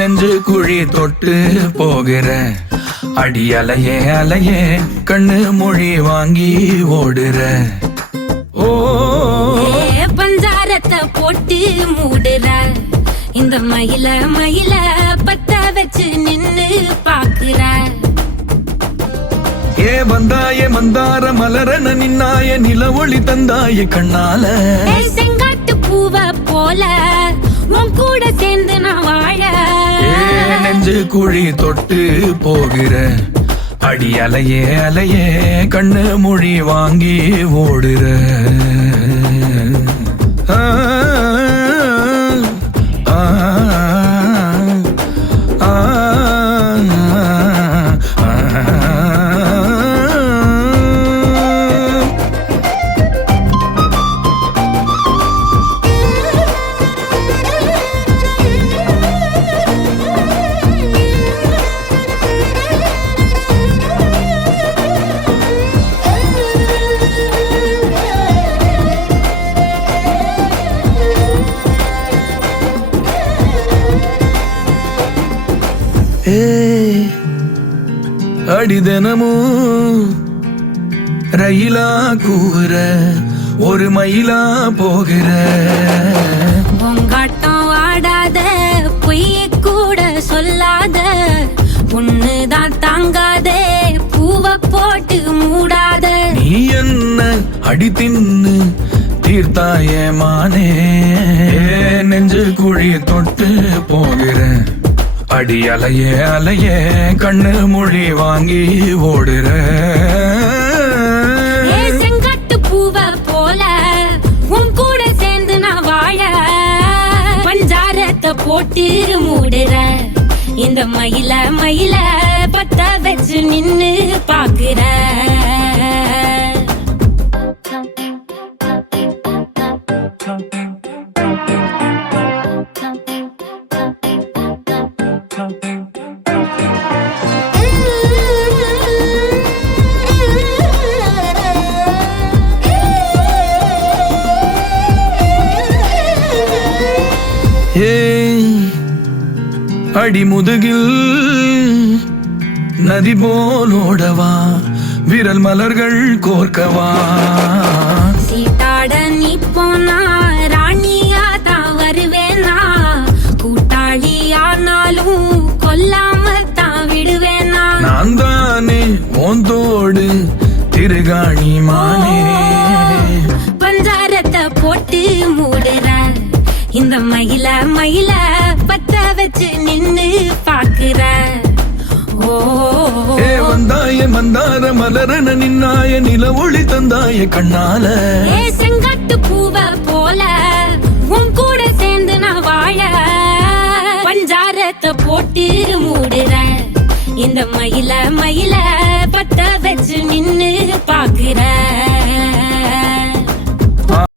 நெஞ்சு குழி தொட்டு போகிற அடி அலையே அலையே கண்ணு மொழி வாங்கி ஓடுற ஓ பஞ்சாரத்தை போட்டு மூடுற இந்த மயில மயில பத்த வச்சு நின்னு பாக்குற ஏ வந்தாய மந்தார மலரன நின்னாய நில ஒளி தந்தாய கண்ணால செங்காட்டு பூவ போல உன் கூட சேர்ந்து நான் வாழ நெஞ்சு குழி தொட்டு போகிற அடி அலையே அலையே கண்ணு மொழி வாங்கி ஓடுற அடி தினமும் ரயிலா கூற ஒரு மயிலா போகிற உங்காட்டம் ஆடாத பொய்ய கூட சொல்லாத பொண்ணுதான் தாங்காதே பூவ போட்டு மூடாத நீ என்ன அடி தின்னு தீர்த்தாய மானே நெஞ்சு குழி தொட்டு போகிற அடி அலையே அலையே கண்ணு மொழி வாங்கி ஓடுற செங்காட்டு பூவ போல உன் கூட சேர்ந்து நான் வாழ பஞ்சாரத்தை போட்டு மூடுற இந்த மயில மயில பத்த வச்சு நின்னு பாக்குற அடி முதுகில் நதி போலோடவா விரல் மலர்கள் கோர்க்கவா சீட்டாட நீ போனா ராணியா தான் வருவேனா கூட்டாளி ஆனாலும் கொல்லாம தான் விடுவேனா நான் தானே ஓந்தோடு திருகாணி மானே பஞ்சாரத்தை போட்டு மூடுற இந்த மயில மயில பத்த வச்சு நின்னு பாக்குற ஓ வந்தாய மந்தார மலரன நின்னாய நில ஒளி தந்தாய கண்ணால செங்காட்டு பூவ போல உன் கூட சேர்ந்து நான் வாழ பஞ்சாரத்தை போட்டு மூடுற இந்த மயில மயில பத்த வச்சு நின்னு பாக்குற